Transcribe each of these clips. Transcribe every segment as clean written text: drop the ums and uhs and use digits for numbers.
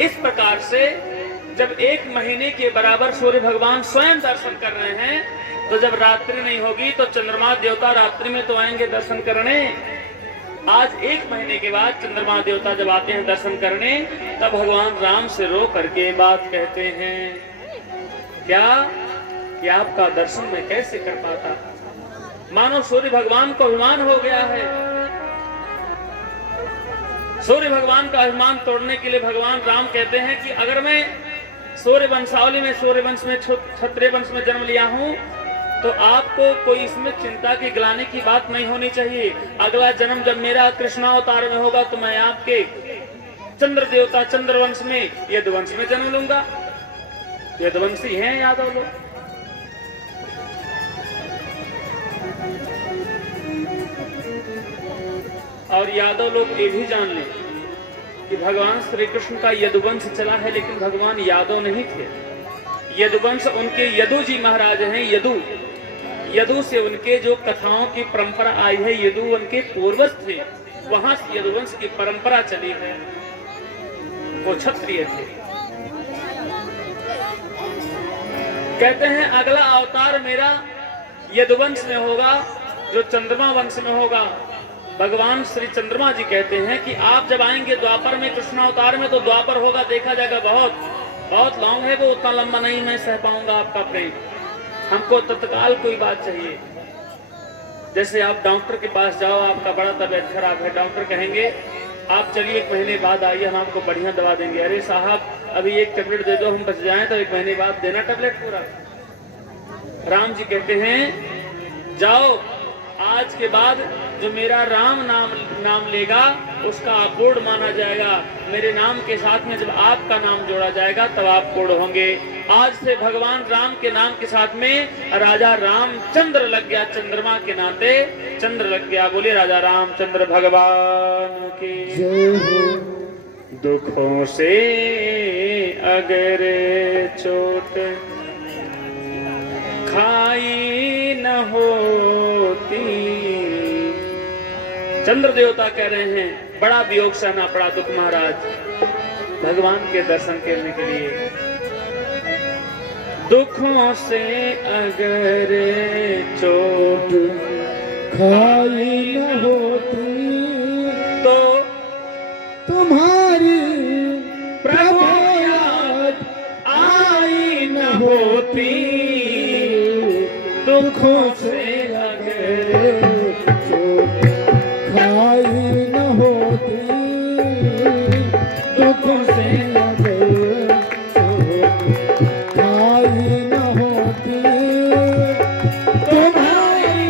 इस प्रकार से जब 1 महीने के बराबर सूर्य भगवान स्वयं दर्शन कर रहे हैं, तो जब रात्रि नहीं होगी तो चंद्रमा देवता रात्रि में तो आएंगे दर्शन करने। आज 1 महीने के बाद चंद्रमा देवता जब आते हैं दर्शन करने, तब भगवान राम से रो करके बात कहते हैं, क्या कि आपका दर्शन मैं कैसे कर पाता। मानो सूर्य भगवान को अभिमान हो गया है। सूर्य भगवान का अभिमान तोड़ने के लिए भगवान राम कहते हैं कि अगर मैं सूर्य वंशावली में, सूर्य वंश में, क्षत्रिय वंश में जन्म लिया हूं, तो आपको कोई इसमें चिंता की, गिलाने की बात नहीं होनी चाहिए। अगला जन्म जब मेरा कृष्णावतार में होगा, तो मैं आपके चंद्र देवता चंद्रवंश में, यदुवंश में जन्म लूंगा। यदुवंशी हैं यादव लोग। और यादव लोग ये भी जान लें कि भगवान श्री कृष्ण का यदुवंश चला है, लेकिन भगवान यादव नहीं थे। यदुवंश उनके यदु जी महाराज हैं। यदु से उनके जो कथाओं की परंपरा आई है, यदु उनके पूर्वज थे, वहां से यदुवंश की परंपरा चली है। वो क्षत्रिय थे। कहते हैं अगला अवतार मेरा यदुवंश में होगा, जो चंद्रमा वंश में होगा। भगवान श्री चंद्रमा जी कहते हैं कि आप जब आएंगे द्वापर में, कृष्णावतार में, तो द्वापर होगा, देखा जाएगा बहुत लॉन्ग है वो, उतना लंबा नहीं मैं सह पाऊंगा आपका प्रेम। हमको तत्काल कोई बात चाहिए। जैसे आप डॉक्टर के पास जाओ, आपका बड़ा तबीयत खराब है, डॉक्टर कहेंगे आप चलिए 1 महीने बाद आइए, हम आपको बढ़िया दवा देंगे। अरे साहब अभी 1 टेबलेट दे दो, हम बच जाएं, तो 1 महीने बाद देना टेबलेट पूरा। राम जी कहते हैं जाओ, आज के बाद जो मेरा राम नाम लेगा उसका आप पूर्ण माना जाएगा। मेरे नाम के साथ में जब आपका नाम जोड़ा जाएगा तब आप पूर्ण होंगे। आज से भगवान राम के नाम के साथ में राजा रामचंद्र लग गया, चंद्रमा के नाते चंद्र लग गया। बोले राजा रामचंद्र भगवान की। दुखों से अगर चोट खाई न होती, चंद्र देवता कह रहे हैं बड़ा वियोग सहना पड़ा दुख महाराज भगवान के दर्शन करने के लिए। दुखों से अगर चोट खाई न होती, तो तुम्हारी प्रभु याद आई न होती। दुखों से अगर चोट खाई न होती, दुखों से अगर चोट खाई न होती, तुम्हारी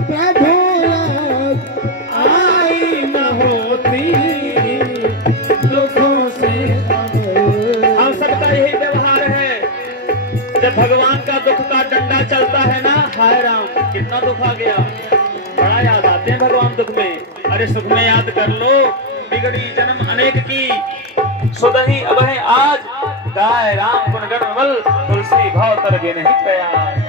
प्रभु याद आई न होती। दुखों से हम सबका यही व्यवहार है। जब भगवान का दुख का डंडा चलता है ना, हाय राम कितना दुख आ गया, बड़ा याद आते हैं भगवान दुख में। अरे सुख में याद कर लो, बिगड़ी जन्म अनेक की, सुदही अब है आज, गाय राम गुण गणवल, तुलसी भाव तरगे नहीं प्यार।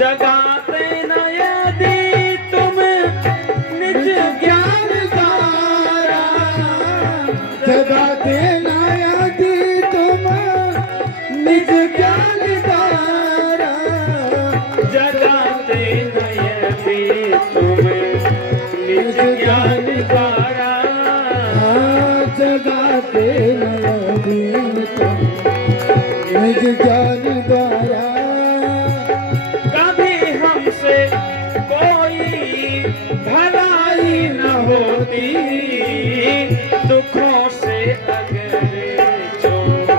जगाते न यदि तुम निज ज्ञान तारा, जगाते न यदि तुम निज ज्ञान तारा, जगाते न यदि तुम निज ज्ञान द्वारा, जगाते न यदि तुम निज ज्ञान द्वारा, कभी हमसे कोई भलाई न होती। दुखों से अगर चोट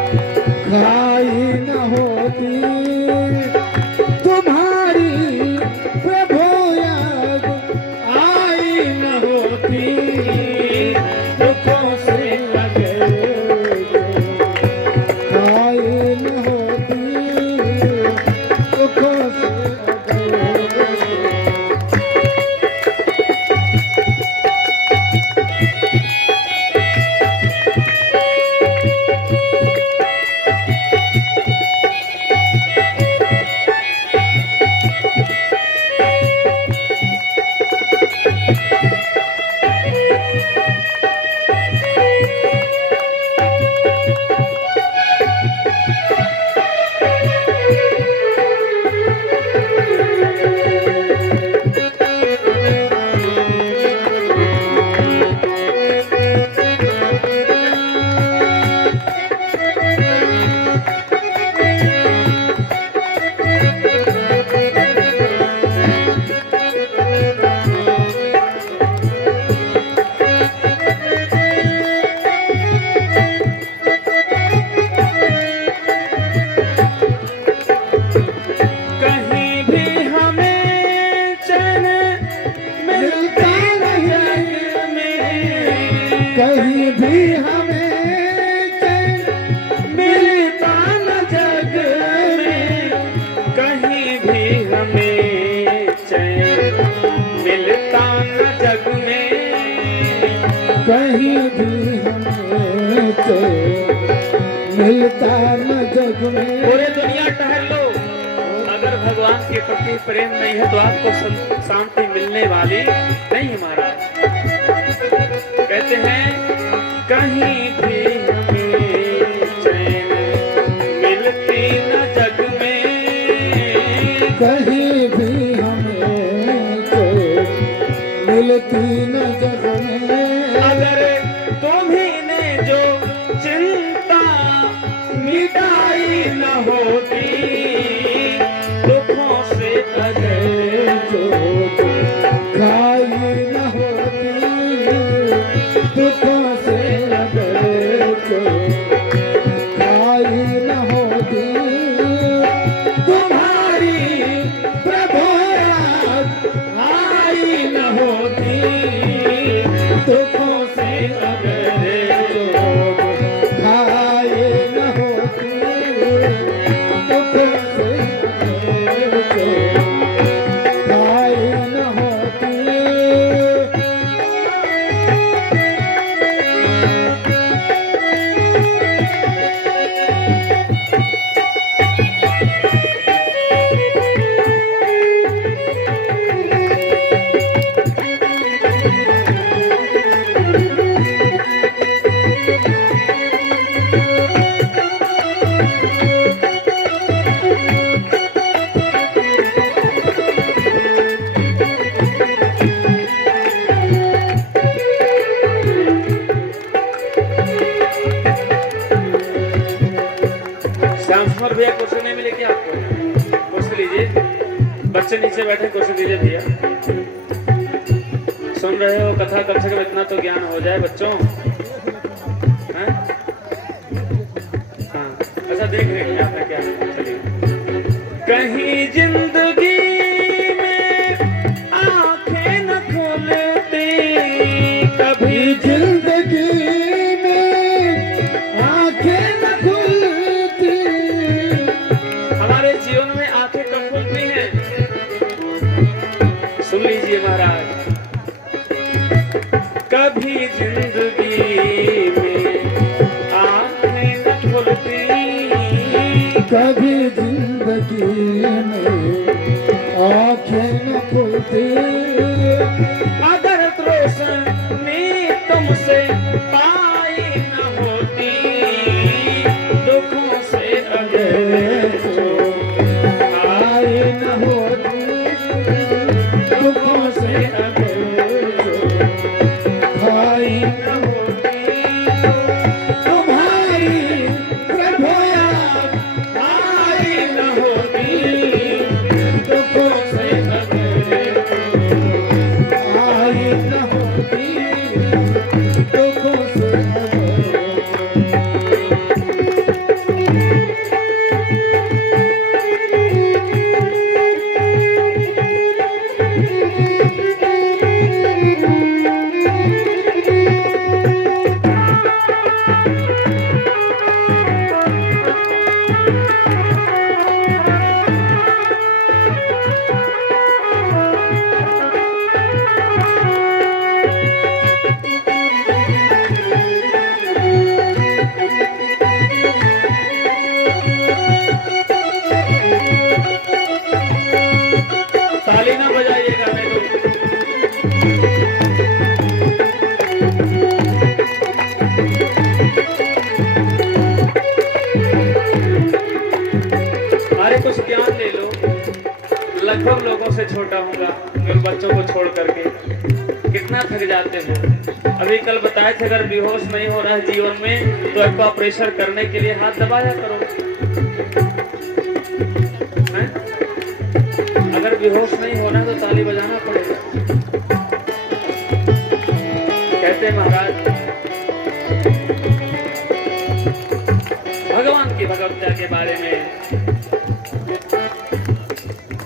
खाई न होती, तुम्हारी प्रभु याद आई न होती। दुखों से अगर खाई न होती, मिलता न जग में। पूरे दुनिया टहल लो, अगर भगवान के प्रति प्रेम नहीं है तो आपको शांति मिलने वाली नहीं है महाराज। कहते हैं कहीं भी हमें चैन मिलती न जग में, कहीं भी हमें चैन मिलती न जग में। अगर तुम्हीं ने जो चिंता मिटाई न होती, दुखों से अगर जो खाई न होती, दुखों से अगर जो खाई न होती, तुम्हारी प्रभु याद आई न होती, दुखों से अगर जो खाई न होती, दुखों से अगर जो खाई न होती। श्याम सुंदर भैया कुर्सी नहीं मिलेगी आपको, कुर्सी लीजिए। बच्चे नीचे बैठे, कुर्सी दीजिए भैया। सुन रहे हो कथा, कम से कम इतना तो ज्ञान हो जाए बच्चों। हैं? हाँ, अच्छा देख रहे हैं आपका क्या है, चलिए। कहीं जिंदगी में आंखें न खोलती, कभी जिंदगी में आंखें न खुलती, हमारे जीवन में आंखें कब खुलती हैं? सुन लीजिए महाराज, कभी जिंदगी में आंखें न खुलती, कभी जिंदगी में आंखें न खुलती, अगर रोशनी तुमसे पाई न होती, दुखों से अगर जो आई न होती, दुखों से अगर जो खाई न होती, तुम्हारी प्रभु याद आई न होती, दुखों से अगर आई न होती, दुखों से अगर ताली ना बजाइएगा नहीं तो। अरे कुछ ज्ञान ले लो, लगभग लोगों से छोटा हूँगा, उन बच्चों को छोड़ करके कितना थक जाते हो। अभी कल बताए थे अगर बेहोश नहीं हो रहा है जीवन में तो एक्वा प्रेशर करने के लिए हाथ दबाया करो। हैं? अगर बेहोश नहीं होना है तो ताली बजाना पड़ेगा। कहते हैं महाराज भगवान की भगवत्ता के बारे में,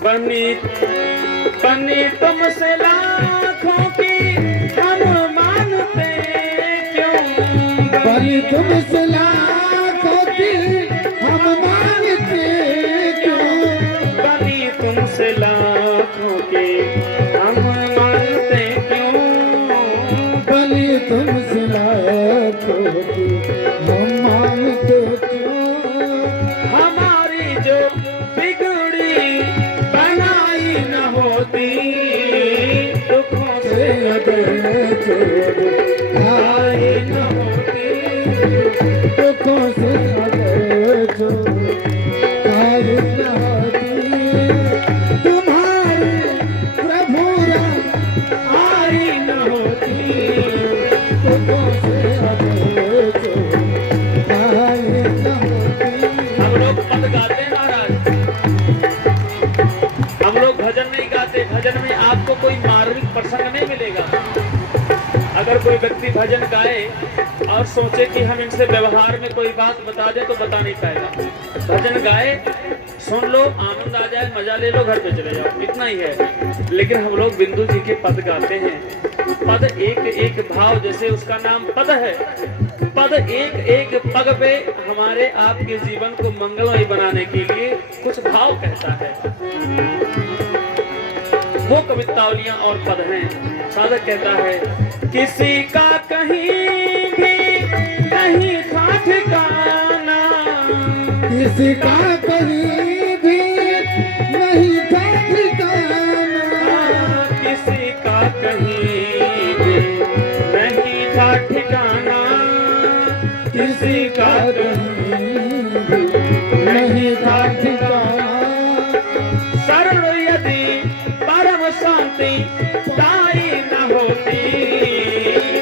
बनी तुमसे लाखों की हम मानते क्यों, बनी तुमसे लाखों की हम मानते क्यों, बनी तुमसे लाखों की हम मानते क्यों, बनी तुमसे लाखों की हम मानते क्यों, न होती तुम्हारी प्रभु आई न होती दुखों से अगर जो आई न होती। हम लोग पद गाते हैं महाराज, हम लोग भजन नहीं गाते। भजन में आपको कोई मार्मिक प्रसंग नहीं मिलेगा। अगर कोई व्यक्ति भजन गाए और सोचे कि हम इनसे व्यवहार में कोई बात बता दें तो बता नहीं पाएगा। भजन गाए, सुन लो, आनंद आ जाए, मजा ले लो, घर पे चले जाओ, इतना ही है। लेकिन हम लोग बिंदु जी के पद गाते हैं। पद एक एक भाव, जैसे उसका नाम पद है, पद एक एक पग पे हमारे आपके जीवन को मंगलमय बनाने के लिए कुछ भाव कहता है। वो कवितावलियां और पद हैं। साधक कहता है, किसी का कहीं भी नहीं था ठिकाना, किसी का कहीं भी नहीं था ठिकाना, किसी का कहीं भी नहीं था ठिकाना, किसी का कहीं भी नहीं था ठिकाना। सरल यदि परम शांति दाई न होती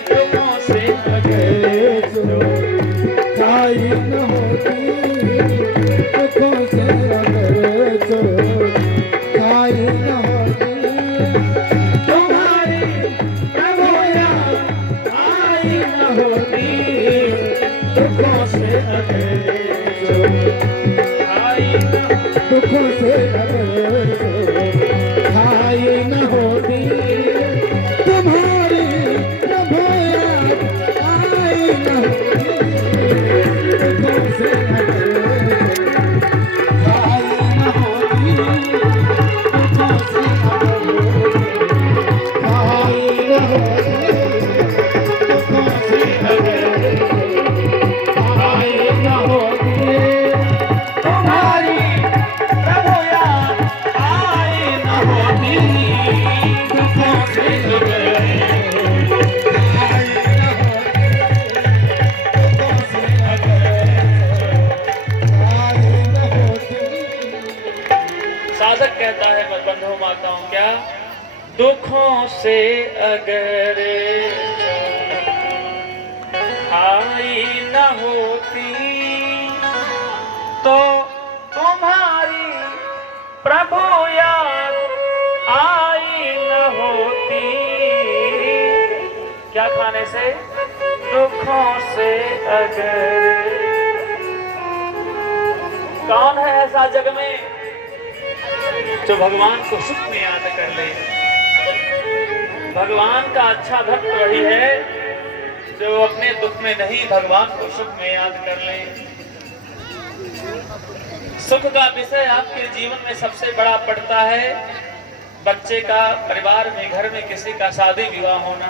दुखों से अगर जो आई न होती दुखों से अगर जो आई न होती तुम्हारी प्रभु आई न होती दुखों से अगर जो आई न दुखों से अगर जो आई न होती तुम्हारी प्रभु आई न होती दुखों से अगर आई न होती दुखों से अगर आई न होती दुखों से अगर आई न होती तुम्हारी प्रभु आई न होती दुखों से अगर साधक कहता है बंधु माताओं, क्या दुखों से अगर आई न होती तो तुम्हारी प्रभु याद आई न होती। क्या खाने से? दुखों से अगर। कौन है ऐसा जग में जो भगवान को सुख में याद कर ले? भगवान का अच्छा भक्त वही है जो अपने दुख में नहीं, भगवान को सुख में याद कर ले। सुख का विषय आपके जीवन में सबसे बड़ा पड़ता है बच्चे का, परिवार में, घर में किसी का शादी विवाह होना,